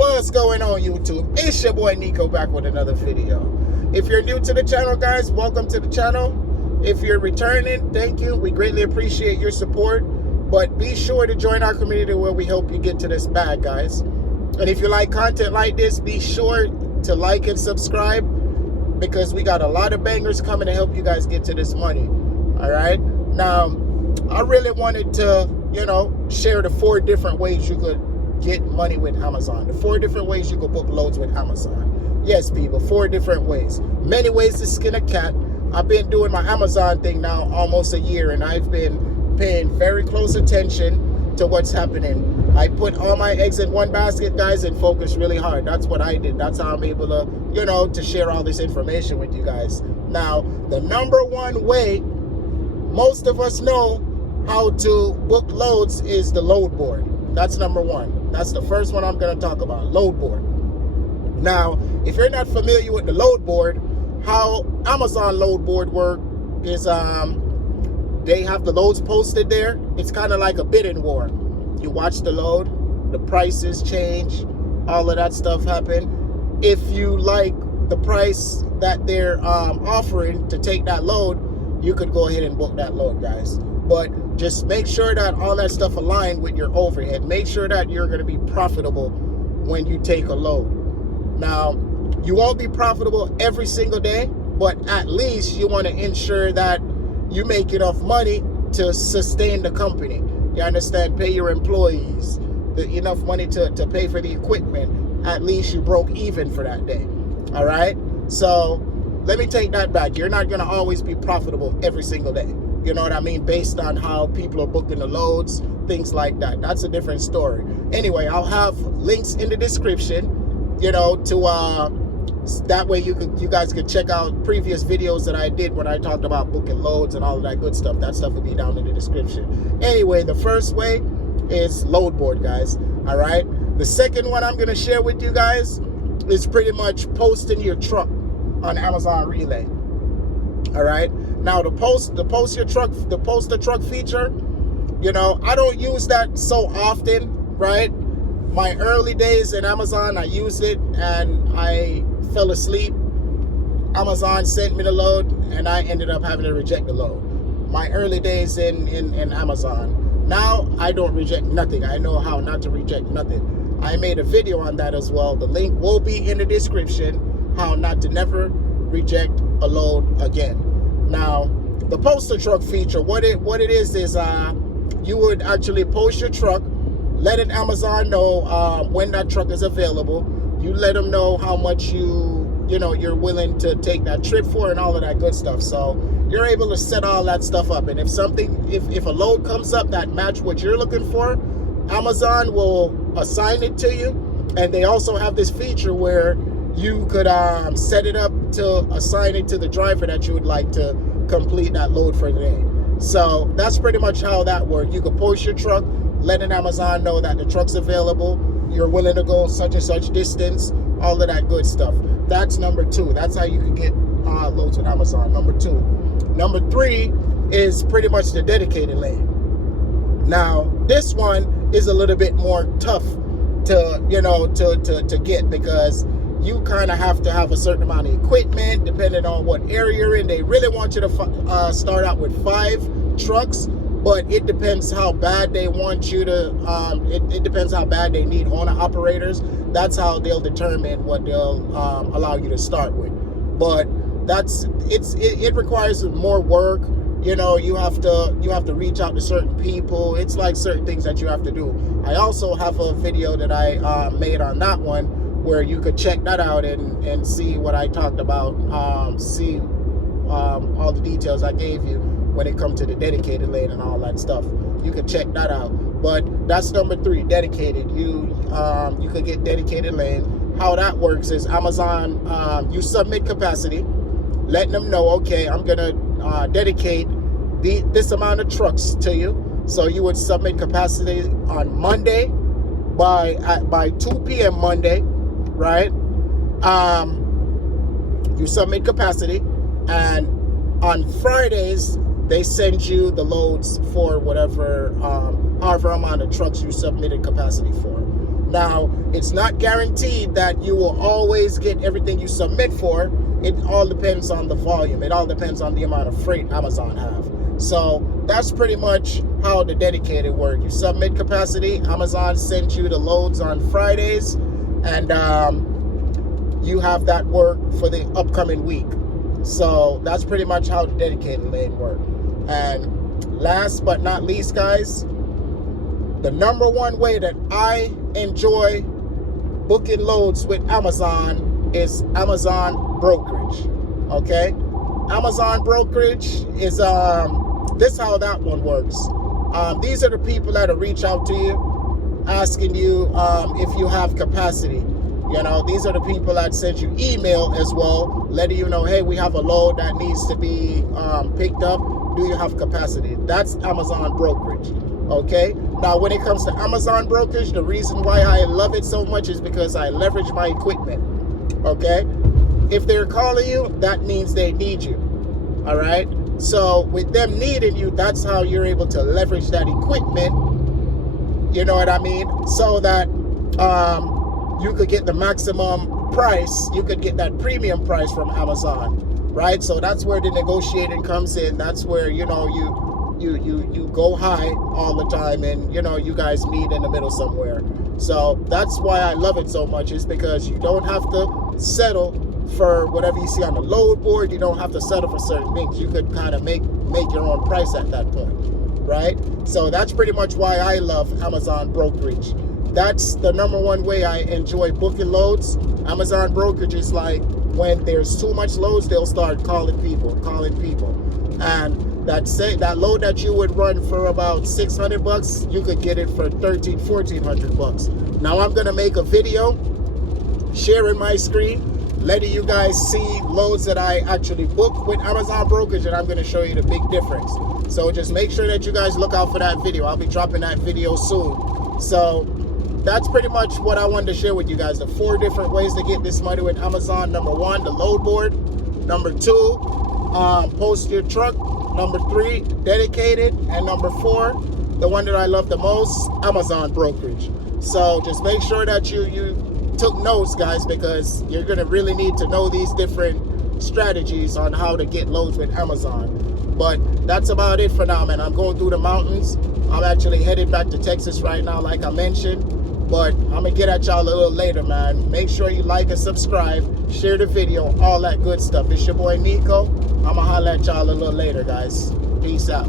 What's going on, YouTube? It's your boy Nico back with another video. If you're new to the channel, guys, welcome to the channel. If you're returning, thank you. We greatly appreciate your support. But be sure to join our community where we help you get to this bag, guys. And if you like content like this, be sure to like and subscribe, because we got a lot of bangers coming to help you guys get to this money. All right. Now, I really wanted to, share the 4 different ways you could get money with Amazon. The 4 different ways you could book loads with Amazon. Yes, people, 4 different ways. Many ways to skin a cat. I've been doing my Amazon thing now almost a year, and I've been paying very close attention to what's happening. I put all my eggs in one basket, guys, and focus really hard. That's what I did. That's how I'm able to, to share all this information with you guys. Now, the number 1 way most of us know how to book loads is the load board. That's number 1. That's the first one I'm going to talk about, load board. Now, if you're not familiar with the load board, how Amazon load board work is they have the loads posted there. It's kind of like a bidding war. You watch the load, the prices change, all of that stuff happen. If you like the price that they're offering to take that load, you could go ahead and book that load, guys. But just make sure that all that stuff aligned with your overhead. Make sure that you're going to be profitable when you take a load. Now, you won't be profitable every single day, but at least you want to ensure that you make enough money to sustain the company. You understand? Pay your employees, enough money to pay for the equipment. At least you broke even for that day. All right? So let me take that back. You're not going to always be profitable every single day. You know what I mean? Based on how people are booking the loads, things like that. That's a different story. Anyway, I'll have links in the description, that way you guys could check out previous videos that I did when I talked about booking loads and all of that good stuff. That stuff will be down in the description. Anyway, the first way is load board, guys. All right. The second one I'm going to share with you guys is pretty much posting your truck on Amazon Relay. All right. Now, the post the truck feature, I don't use that so often, right? My early days in Amazon, I used it and I fell asleep. Amazon sent me the load and I ended up having to reject the load. My early days in Amazon. Now, I don't reject nothing. I know how not to reject nothing. I made a video on that as well. The link will be in the description, how not to never reject a load again. Now, the poster truck feature, what it is you would actually post your truck, letting Amazon know when that truck is available. You let them know how much you're willing to take that trip for and all of that good stuff. So you're able to set all that stuff up. And if a load comes up that match what you're looking for, Amazon will assign it to you. And they also have this feature where you could set it up to assign it to the driver that you would like to complete that load for the day. So that's pretty much how that works. You could post your truck, letting Amazon know that the truck's available, you're willing to go such and such distance, all of that good stuff. That's number 2. That's how you can get loads with Amazon. Number 2. Number 3 is pretty much the dedicated lane. Now, this one is a little bit more tough to get, because you kind of have to have a certain amount of equipment depending on what area you're in. They really want you to start out with 5 trucks, but it depends how bad they want you to, it depends how bad they need owner operators. That's how they'll determine what they'll allow you to start with. But it requires more work. You have to reach out to certain people. It's like certain things that you have to do. I also have a video that I made on that one, where you could check that out and see what I talked about, see all the details I gave you when it comes to the dedicated lane and all that stuff. You can check that out. But that's number 3, dedicated. You could get dedicated lane. How that works is Amazon, you submit capacity, letting them know, okay, I'm gonna dedicate this amount of trucks to you. So you would submit capacity on Monday by 2 p.m. Monday, right? You submit capacity, and on Fridays they send you the loads for whatever however amount of trucks you submitted capacity for. Now, it's not guaranteed that you will always get everything you submit for. It all depends on the volume. It all depends on the amount of freight Amazon have. So that's pretty much how the dedicated work. You submit capacity, Amazon sends you the loads on Fridays, and you have that work for the upcoming week. So that's pretty much how the dedicated lane work. And last but not least, guys, the number one way that I enjoy booking loads with Amazon is Amazon brokerage. Okay, Amazon brokerage is this how that one works. These are the people that'll reach out to you, asking you if you have capacity. You know, these are the people that send you email as well, letting you know, hey, we have a load that needs to be picked up. Do you have capacity? That's Amazon brokerage. Okay. Now, when it comes to Amazon brokerage, the reason why I love it so much is because I leverage my equipment. Okay. If they're calling you, that means they need you. All right. So with them needing you, that's how you're able to leverage that equipment. You know what I mean? So that you could get the maximum price. You could get that premium price from Amazon, right? So that's where the negotiating comes in. That's where, you know, you go high all the time, and, you know, you guys meet in the middle somewhere. So that's why I love it so much, is because you don't have to settle for whatever you see on the load board. You don't have to settle for certain things. You could kind of make your own price at that point, right? So that's pretty much why I love Amazon brokerage. That's the number one way I enjoy booking loads. Amazon brokerage is like, when there's too much loads, they'll start calling people. And that load that you would run for about $600, you could get it for $1,400. Now I'm gonna make a video sharing my screen, letting you guys see loads that I actually book with Amazon brokerage, and I'm gonna show you the big difference. So just make sure that you guys look out for that video. I'll be dropping that video soon. So that's pretty much what I wanted to share with you guys. The 4 different ways to get this money with Amazon. Number 1, the load board. Number 2, post your truck. Number 3, dedicated. And number 4, the one that I love the most, Amazon brokerage. So just make sure that you took notes, guys, because you're gonna really need to know these different strategies on how to get loads with Amazon. But that's about it for now, man. I'm going through the mountains. I'm actually headed back to Texas right now, like I mentioned. But I'm gonna get at y'all a little later, man. Make sure you like and subscribe, share the video, all that good stuff. It's your boy Nico. I'm gonna holler at y'all a little later, guys. Peace out.